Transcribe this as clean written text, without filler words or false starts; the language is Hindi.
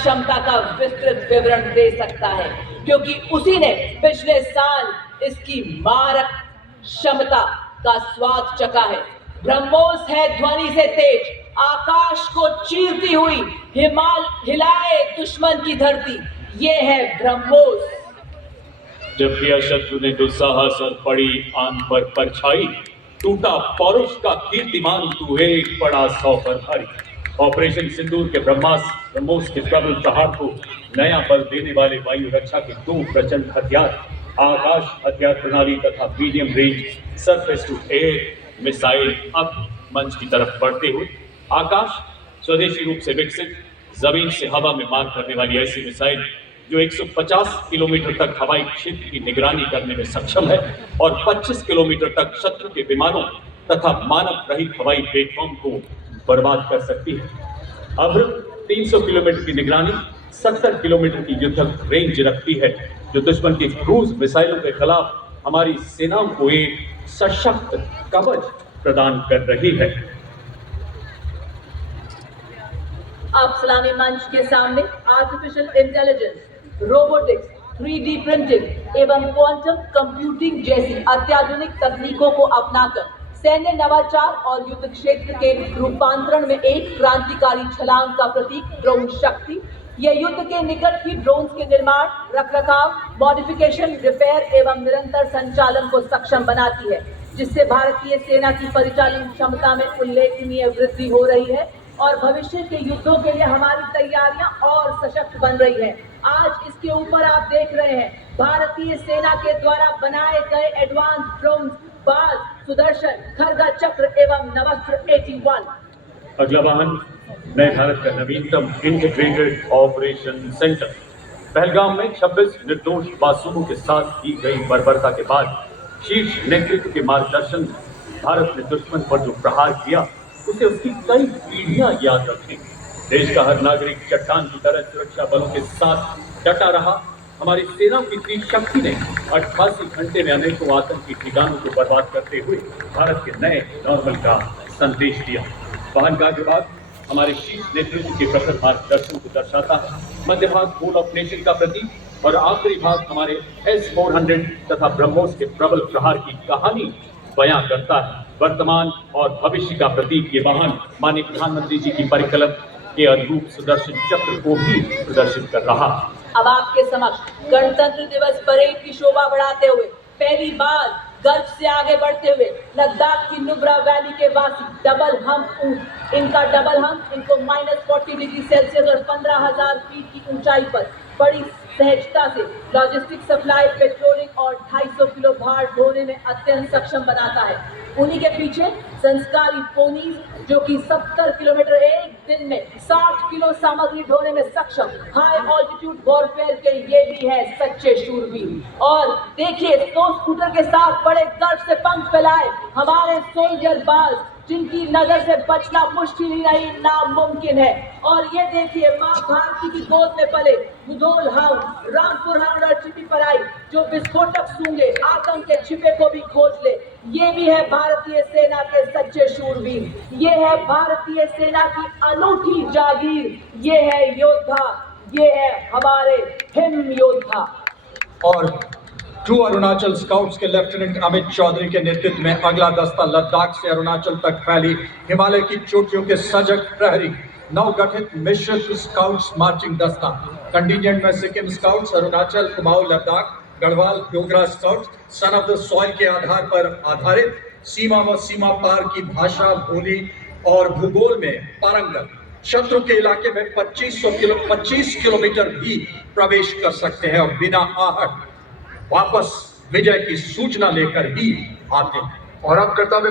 क्षमता का विस्तृत विवरण दे सकता है, क्योंकि उसी ने पिछले साल इसकी मारक क्षमता का स्वाद चखा है। ब्रह्मोस है ध्वनि से तेज, आकाश को चीरती हुई हिलाए दुश्मन की धरती। ये है ब्रह्मोस। जब प्रिय शत्रु ने दुस्साहस और पड़ी आन पर परछाई, टूटा पौरुष का कीर्तिमान तू एक बड़ा सौ पर भारी। ऑपरेशन सिंदूर के ब्रह्मोस के प्रबल प्रहार को नया बल देने वाले वायु रक्षा के दो प्रचंड हथियार, आकाश हथियार प्रणाली तथा medium range surface to air missile अब मंच की तरफ बढ़ते हुए आकाश स्वदेशी रूप से विकसित जमीन से हवा में मार करने वाली ऐसी मिसाइल जो 150 किलोमीटर तक हवाई क्षेत्र की निगरानी करने में सक्षम है और 25 किलोमीटर तक शत्रु के विमानों तथा मानव रहित हवाई प्लेटफॉर्म को बर्बाद कर सकती है। अब 300 किलोमीटर की निगरानी 70 किलोमीटर की युद्धक रेंज रखती है, जो दुश्मन की क्रूज मिसाइलों के खिलाफ हमारी सेनाओं को एक सशक्त कवच प्रदान कर रही है। आप सलामी मंच के सामने artificial intelligence, robotics, 3D printing एवं क्वांटम कंप्यूटिंग जैसी अत्याधुनिक तकनीकों को अपनाकर सैन्य नवाचार और युद्ध क्षेत्र के रूपांतरण में एक क्रांतिकारी छलांग का प्रतीक ड्रोन शक्ति। यह युद्ध के निकट ही ड्रोन्स के निर्माण, रखरखाव, मॉडिफिकेशन, रिपेयर एवं निरंतर संचालन को सक्षम बनाती है, जिससे भारतीय सेना की परिचालन क्षमता में उल्लेखनीय वृद्धि हो रही है और भविष्य के युद्धों के लिए हमारी तैयारियां और सशक्त बन रही है। आज इसके ऊपर आप देख रहे हैं भारतीय सेना के द्वारा बनाए गए एडवांस ड्रोन्स बाज, सुदर्शन, खरगा चक्र एवं नवस्त्र 81। अगला वाहन नए भारत का नवीनतम इंटीग्रेटेड ऑपरेशन सेंटर। पहलगाम में 26 निर्दोष मासूमों के साथ की गई बर्बरता के बाद शीर्ष नेतृत्व के मार्गदर्शन में भारत ने दुश्मन पर जो प्रहार किया उसे उसकी कई पीढ़ियां याद रखेंगी। देश का हर नागरिक चट्टान की तरह सुरक्षा बलों के साथ डटा रहा। हमारी सेना की तीव्र शक्ति ने 88 घंटे में अनेकों आतंकी ठिकानों को बर्बाद करते हुए भारत के नए नॉर्मल का संदेश दिया। वाहन का अग्र भाग हमारे शीर्ष नेतृत्व के प्रखर मार्गदर्शन को दर्शाता है, मध्य भाग होल ऑफ नेशन का प्रतीक और आखिरी भाग हमारे S-400 तथा ब्रह्मोस के प्रबल प्रहार की कहानी बयां करता है। वर्तमान और भविष्य का प्रतीक ये वाहन माननीय प्रधानमंत्री जी की परिकल्पना के अनुरूप सुदर्शन चक्र को भी प्रदर्शित कर रहा। अब आपके समक्ष गणतंत्र दिवस परेड की शोभा बढ़ाते हुए पहली बार गर्व से आगे बढ़ते हुए लद्दाख की नुब्रा वैली के वासी डबल हम ऊंट, इनका डबल हम इनको -40 डिग्री सेल्सियस और 15,000 फीट की ऊंचाई पर बड़ी सहजता से लॉजिस्टिक सप्लाई, पेट्रोलिंग और 250 किलो भार ढोने में अत्यंत सक्षम बनाता है। उन्हीं के पीछे संस्कारी पोनीज, जो कि 70 किलोमीटर एक दिन में 60 किलो सामग्री ढोने में सक्षम हाई ऑल्टीट्यूड वॉरफेयर के ये भी है सच्चे शूरवीर। और देखिए स्नो स्कूटर के साथ बड़े गर्व से पंख फैलाए हमारे सोल्जर बाज, जिनकी नजर से बचना मुश्किल ही नहीं नामुमकिन है। और ये देखिए माँ भारती की गोद में पले मुधोल हाउंड, रामपुर हाउंड और छिपी पराई, जो विस्फोटक सूंघे आतंक के छिपे को भी खोज ले। ये भी है भारतीय सेना के सच्चे शूरवीर। ये है भारतीय सेना की अनूठी जागीर। ये है योद्धा, ये है हमारे हिम योद्धा। और ट्रू अरुणाचल स्काउट्स के लेफ्टिनेंट अमित चौधरी के नेतृत्व में अगला दस्ता लद्दाख से अरुणाचल तक फैली हिमालय की चोटियों के सजग प्रहरी नवगठित मिश्रित स्काउट्स मार्चिंग दस्ता। कंटिजेंट में Sikkim scouts, Arunachal, Kumaon, Ladakh, Garhwal, Dogra scouts, son of the soil के आधार पर आधारित सीमा व सीमा पार की भाषा, बोली और भूगोल में पारंगत शत्रु के इलाके में 25 किलोमीटर भी प्रवेश कर सकते हैं और बिना आहट वापस विजय की सूचना लेकर ही आते हैं। और अब कर्तव्य